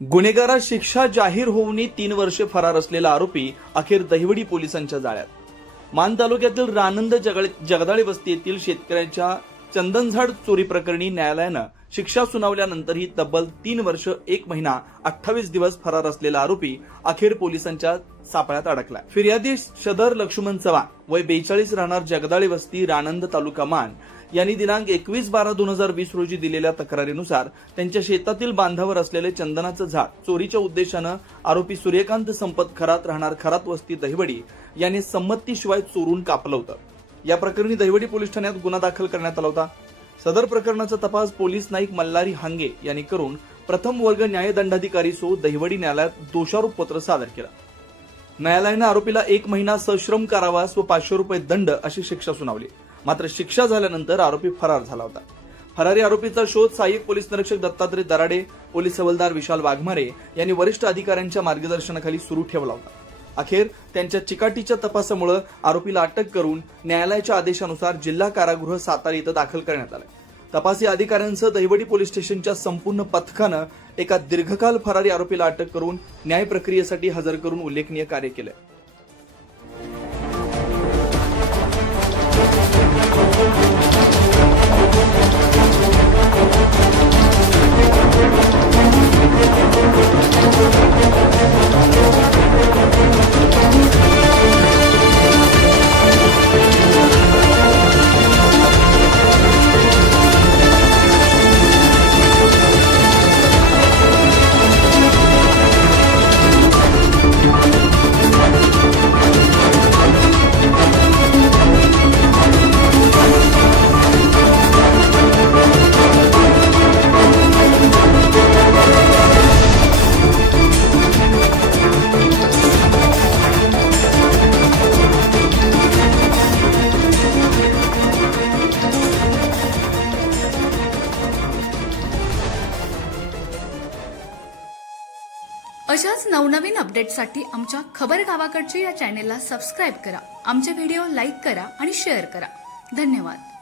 गुन्हेगारास शिक्षा जाहीर होऊनही 3 वर्षे फरार असलेला आरोपी अखेर दहिवडी पोलिसांच्या जाळ्यात। मान तालुक्यातील रानंद जगदाळे वस्ती येथील शेतकऱ्याच्या चंदनझाड चोरी प्रकरणी न्यायालयानं शिक्षा सुनावल्यानंतरही तब्बल 3 वर्ष 1 महिना 28 दिवस फरार असलेला आरोपी अखेर पोलिसांच्या सापळ्यात अडकला। फिर्यादी सदर लक्ष्मण चव्हाण वय 42 राहणार जगदाळे वस्ती रानंद तालुका मान यांनी दिनांक 21/12/2020 रोजी दिलेल्या तक्रारीनुसार त्यांच्या शेतातील बांधावर असलेले चंदनाचं झाड चोरीच्या उद्देशानं आरोपी सूर्यकांत संपत खरात राहणार खरात वस्ती दहिवडी यांनी संमतीशिवाय चोरून कापलं होतं। या प्रकरणी दहिवडी पोलीस ठाण्यात गुन्हा दाखल करण्यात आला होता। सदर प्रकरणाचा तपास पोलीस नाईक मल्हारी हांगे यांनी करून प्रथम वर्ग न्यायदंडाधिकारी सो दहिवडी न्यायालयात दोषारोप पत्र सादर केलं। न्यायालयानं आरोपीला 1 महिना सश्रम कारावास व 500 रुपये दंड अशी शिक्षा सुनावली। मात्र शिक्षा झाल्यानंतर आरोपी फरार झाला होता। फरारी आरोपीचा शोध सहाय्यक पोलीस निरीक्षक दत्तात्रय दराडे, पोलीस हवालदार विशाल वाघमारे यांनी वरिष्ठ अधिकाऱ्यांच्या मार्गदर्शनाखाली सुरू ठेवला होता। अखेर त्यांच्या चिकाटीच्या तपासामुळे आरोपीला अटक करून न्यायालयाच्या आदेशानुसार जिल्हा कारागृह सातारा इथं दाखल करण्यात आलं। तपासी अधिकाऱ्यांसह दहिवडी पोलीस स्टेशनच्या संपूर्ण पथकानं एका दीर्घकाल फरारी आरोपीला अटक करून न्याय प्रक्रियेसाठी हजर करून उल्लेखनीय कार्य केले। अशाच नवनवीन अपडेट्ससाठी आमच्या खबर गावाकडच्या या चॅनेलला सबस्क्राइब करा, आमचे व्हिडिओ लाईक करा आणि शेअर करा। धन्यवाद।